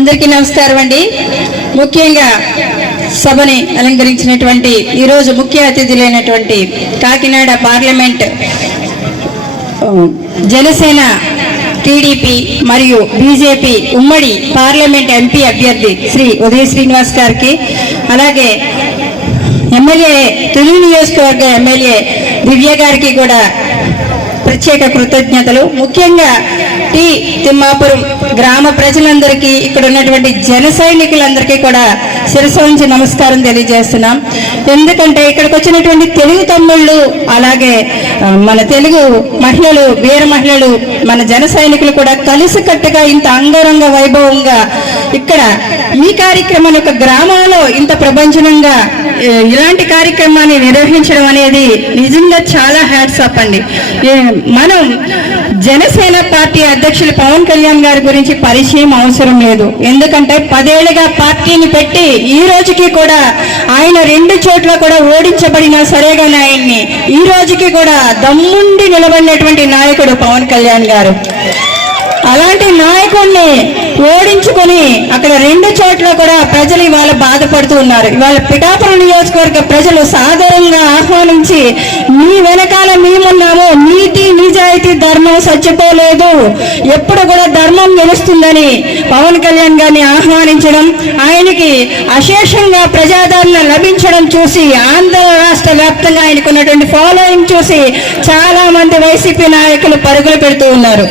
అందరికీ నమస్కారం అండి ముఖ్యంగా సభని అలంకరించినటువంటి ఈరోజు ముఖ్య అతిథులైనటువంటి కాకినాడ పార్లమెంట్ జనసేన టీడీపీ మరియు బీజేపీ ఉమ్మడి పార్లమెంట్ ఎంపీ అభ్యర్థి శ్రీ ఉదయ శ్రీనివాస్ గారికి అలాగే ఎమ్మెల్యే తొలి నియోజకవర్గ ఎమ్మెల్యే దివ్య గారికి కూడా ప్రత్యేక కృతజ్ఞతలు. ముఖ్యంగా టి. తిమ్మాపురం గ్రామ ప్రజలందరికీ ఇక్కడ ఉన్నటువంటి జన సైనికులందరికీ కూడా శిరసోంచి నమస్కారం తెలియజేస్తున్నాం. ఎందుకంటే ఇక్కడికి వచ్చినటువంటి తెలుగు తమ్ముళ్ళు అలాగే మన తెలుగు మహిళలు వీర మహిళలు మన జన సైనికులు కూడా కలిసికట్టుగా ఇంత అంగరంగ వైభవంగా ఇక్కడ ఈ కార్యక్రమం యొక్క గ్రామంలో ఇంత ప్రపంచనంగా ఇలాంటి కార్యక్రమాన్ని నిర్వహించడం అనేది నిజంగా చాలా హ్యాట్స్ అప్ అండి. మనం జనసేన పార్టీ అధ్యక్షులు పవన్ కళ్యాణ్ గారి గురించి పరిచయం అవసరం లేదు. ఎందుకంటే పదేళ్ళుగా పార్టీని పెట్టి ఈ రోజుకి కూడా ఆయన రెండు చోట్ల కూడా ఓడించబడినా సరేగా ఆయన్ని ఈ రోజుకి కూడా దమ్ముండి నిలబడినటువంటి నాయకుడు పవన్ కళ్యాణ్ గారు. అలాంటి నాయకుడిని ఓడించుకొని అక్కడ రెండు చోట్ల కూడా ప్రజలు ఇవాళ బాధపడుతూ ఉన్నారు. ఇవాళ పిఠాపురం నియోజకవర్గ ప్రజలు సాధారణంగా ఆహ్వానించి మీ వెనకాల మేమున్నాము నీతి నిజాయితీ ధర్మం చచ్చిపోలేదు ఎప్పుడు కూడా ధర్మం గెలుస్తుందని పవన్ కళ్యాణ్ గారిని ఆహ్వానించడం ఆయనకి అశేషంగా ప్రజాదరణ లభించడం చూసి ఆంధ్ర రాష్ట్ర వ్యాప్తంగా ఆయనకున్నటువంటి ఫాలోయింగ్ చూసి చాలా మంది వైసీపీ నాయకులు పరుగులు పెడుతూ ఉన్నారు.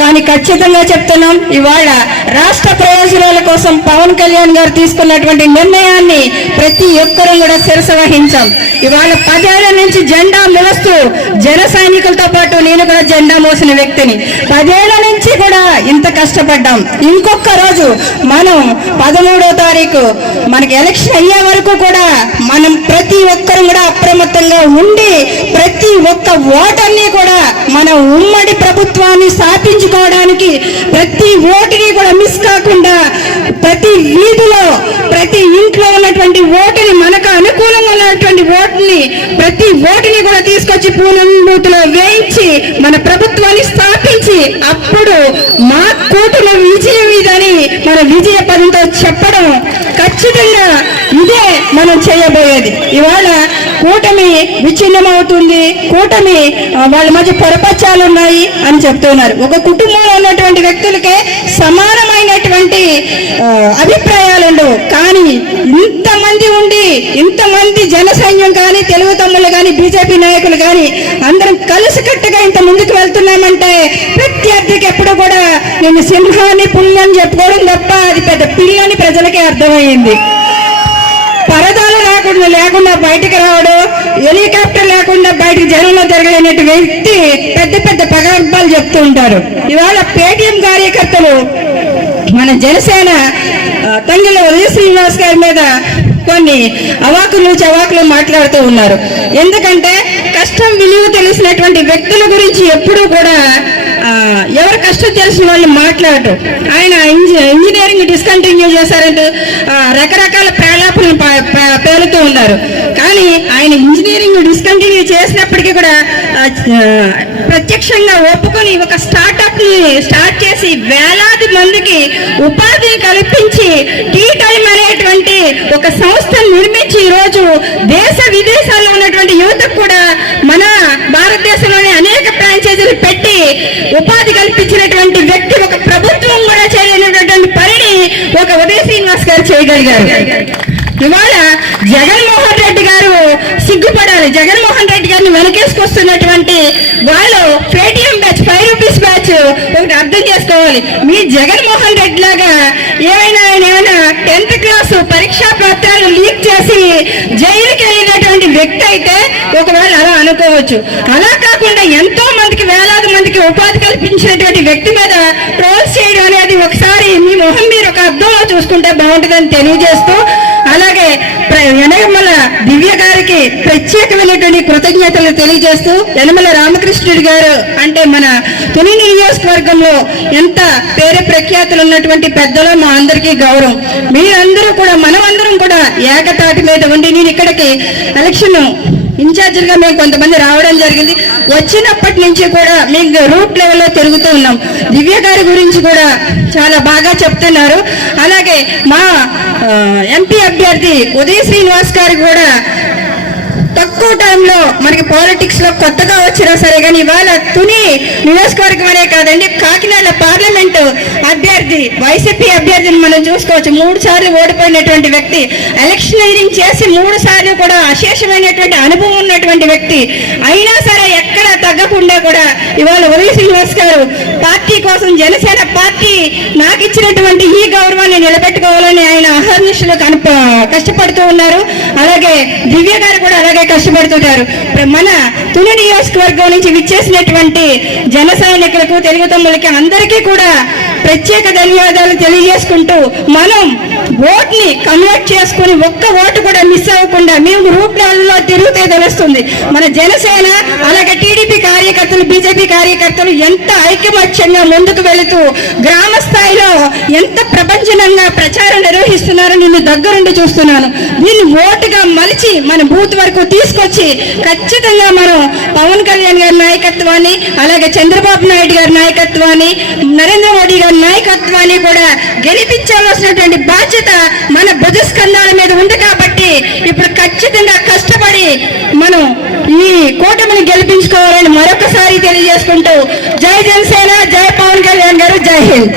కానీ ఖచ్చితంగా చెప్తున్నాం ఇవాళ రాష్ట్ర ప్రయోజనాల కోసం పవన్ కళ్యాణ్ గారు తీసుకున్నటువంటి నిర్ణయాన్ని ప్రతి ఒక్కరూ కూడా శిరస వహించాం. ఇవాళ పదేళ్ళ నుంచి జెండా మోస్తూ జన సైనికులతో పాటు నేను కూడా జెండా మోసిన వ్యక్తిని. పదేళ్ళ నుంచి కూడా ఇంత కష్టపడ్డాం. ఇంకొక రోజు మనం పదమూడో తారీఖు మనకి ఎలక్షన్ అయ్యే వరకు కూడా మనం ప్రతి ఒక్కరు కూడా అప్రమత్తంగా ఉండి ప్రతి ఒక్క ఓటర్ని కూడా మన ఉమ్మడి ప్రభుత్వాన్ని స్థాపించుకోవడానికి ప్రతి ఓటుని కూడా మిస్ కాకుండా ప్రతి వీధిలో ప్రతి ఇంట్లో ఉన్నటువంటి ఓటుని మనకు అనుకూలంగా ఉన్నటువంటి ఓటుని ప్రతి ఓటుని కూడా తీసుకొచ్చి పూనం బూతులో వేయించి మన ప్రభుత్వాన్ని స్థాపించి అప్పుడు మా కూటమి విజయం ఇదని మన విజయ పదంతో చెప్పడం ఖచ్చితంగా ఇదే మనం చేయబోయేది. ఇవాళ కూటమి విచ్ఛిన్నమవుతుంది. కూటమి వాళ్ళ మధ్య పొరపచ్చాలు ఉన్నాయి అని చెప్తున్నారు. ఒక కుటుంబంలో ఉన్నటువంటి వ్యక్తులకే సమానమైనటువంటి అభిప్రాయాలు ఉండవు కానీ ఇంతమంది ఉండి ఇంతమంది జనసైన్యం కానీ తెలుగు తమ్ముళ్ళు కానీ బీజేపీ నాయకులు కానీ అందరం కలిసికట్టుగా ఇంత ముందుకు వెళ్తున్నామంటే ప్రత్యర్థికి ఎప్పుడు కూడా నేను సింహాన్ని పుణ్యం చెప్పుకోవడం తప్ప అది పెద్ద పిల్లని ప్రజలకే అర్థమైంది. పరదాలు లేకుండా లేకుండా బయటకు రావడం హెలికాప్టర్ లేకుండా బయటకు జనంలో జరగలేనటువంటి వ్యక్తి పెద్ద పెద్ద ప్రగల్భాలు చెప్తూ ఉంటారు. ఇవాళ పేటీఎం కార్యకర్తలు మన జనసేన ఆ, తంగిల ఉదయ శ్రీనివాస్ గారి మీద కొన్ని అవాకులు చవాకులు మాట్లాడుతూ ఉన్నారు. ఎందుకంటే కష్టం విలువ తెలిసినటువంటి వ్యక్తుల గురించి ఎప్పుడూ కూడా ఎవరు కష్టం తెలిసిన వాళ్ళు మాట్లాడరు. ఆయన ఇంజనీరింగ్ డిస్కంటిన్యూ చేశారంటూ రకరకాల ప్రేలాపనలు పేలుతూ ఉన్నారు. కానీ ఆయన ఇంజనీరింగ్ డిస్కంటిన్యూ చేసినప్పటికీ కూడా ప్రత్యక్షంగా ఒప్పుకొని ఒక స్టార్టప్ని స్టార్ట్ చేసి వేలాది మందికి ఉపాధిని కల్పించి టీ టైం అనేటువంటి ఒక సంస్థను నిర్మించి ఈరోజు రోజు దేశ విదేశాల్లో ఉన్నటువంటి యువతకు కూడా మన భారతదేశంలోని అనేక ఫ్రాంచైజీలు పెట్టి ఉపాధి గారు చేయగలిగారు. ఇవాళ జగన్మోహన్ రెడ్డి గారు సిగ్గుపడాలి. జగన్మోహన్ రెడ్డి గారిని వెనకేసుకొస్తున్నటువంటి వాళ్ళు Paytm batch five rupees batch ఒకటి అర్థం చేసుకోవాలి. మీ జగన్మోహన్ రెడ్డి లాగా ఏమైనా ఆయన ఏమైనా టెన్త్ క్లాస్ పరీక్షా పత్రాలు లీక్ చేసి జైలుకి వెళ్ళినటువంటి వ్యక్తి అయితే ఒకవేళ అలా అనుకోవచ్చు. అలా కాకుండా ఎంతో మందికి వేలాది మందికి ఉపాధి కల్పించినటువంటి వ్యక్తి మీద ట్రోల్స్ చేయడం అనేది ఒకసారి మొహం మీరు ఒక అర్థంలో చూసుకుంటే బాగుంటుందని తెలియజేస్తూ అలాగే ప్ర- యనమల దివ్య గారికి ప్రత్యేకమైనటువంటి కృతజ్ఞతలు తెలియజేస్తూ యనమల రామకృష్ణుడి గారు అంటే మన తుని నియోజకవర్గంలో ఎంత పేరు ప్రఖ్యాతులు ఉన్నటువంటి పెద్దలు మా అందరికీ గౌరవం. మీరందరూ కూడా మనమందరం కూడా ఏకతాటి మీద ఉండి నేను ఇక్కడికి ఎలక్షన్ ఇన్ఛార్జ్గా మేము కొంతమంది రావడం జరిగింది. వచ్చినప్పటి నుంచి కూడా మేము రూట్ లెవెల్లో తిరుగుతూ ఉన్నాం. దివ్య గారి గురించి కూడా చాలా బాగా చెప్తున్నారు. అలాగే మా ఎంపీ అభ్యర్థి ఉదయ్ శ్రీనివాస్ గారు కూడా తక్కువ టైంలో మనకి పాలిటిక్స్లో కొత్తగా వచ్చినా సరే కానీ ఇవాళ తుని నియోజకవర్గం అనే కాదండి కాకినాడ పార్లమెంట్ అభ్యర్థి వైసీపీ అభ్యర్థిని మనం చూసుకోవచ్చు. మూడు సార్లు ఓడిపోయినటువంటి వ్యక్తి ఎలక్షనీరింగ్ చేసి మూడు సార్లు కూడా అశేషమైనటువంటి అనుభవం ఉన్నటువంటి వ్యక్తి. అయినా సరే ఎక్కడ తగ్గకుండా కూడా ఇవాళ ఉదయ శ్రీనివాస్ గారు పార్టీ కోసం జనసేన పార్టీ నాకు ఇచ్చినటువంటి ఈ గౌరవాన్ని నిలబెట్టుకోవాలని ఆయన అహర్నిశలు కష్టపడుతూ ఉన్నారు. అలాగే దివ్య గారు కూడా అలాగే కష్టపడుతుంటారు. మన తుని నియోజకవర్గం నుంచి విచ్చేసినటువంటి జన సైనికులకు తెలుగు తమ్ములకి అందరికీ కూడా ప్రత్యేక ధన్యవాదాలు తెలియజేసుకుంటూ మనం ఓట్ని కన్వర్ట్ చేసుకుని ఒక్క ఓటు కూడా మిస్ అవ్వకుండా మేము రూపాయలలో తిరుగుతే తెలుస్తుంది. మన జనసేన అలాగే టీడీపీ కార్యకర్తలు బీజేపీ కార్యకర్తలు ఎంత ఐకమత్యంగా ముందుకు వెళుతూ గ్రామ స్థాయిలో ఎంత ప్రపంచనంగా ప్రచారం నిర్వహిస్తున్నారో నిన్ను దగ్గరుండి చూస్తున్నాను. దీన్ని ఓటుగా మలిచి మన బూత్ వరకు తీసుకొచ్చి ఖచ్చితంగా మనం పవన్ కళ్యాణ్ గారి నాయకత్వాన్ని అలాగే చంద్రబాబు నాయుడు గారి నాయకత్వాన్ని నరేంద్ర మోడీ గారి నాయకత్వాన్ని కూడా గెలిపించాల్సినటువంటి బాధ్యత మన భుజస్కంధాల మీద ఉంది కాబట్టి ఇప్పుడు ఖచ్చితంగా కష్టపడి మనం ఈ కూటమిని గెలిపించుకోవాలని మరొకసారి తెలియజేసుకుంటూ జై జనసేన జై పవన్ కళ్యాణ్ గారు జై హింద్.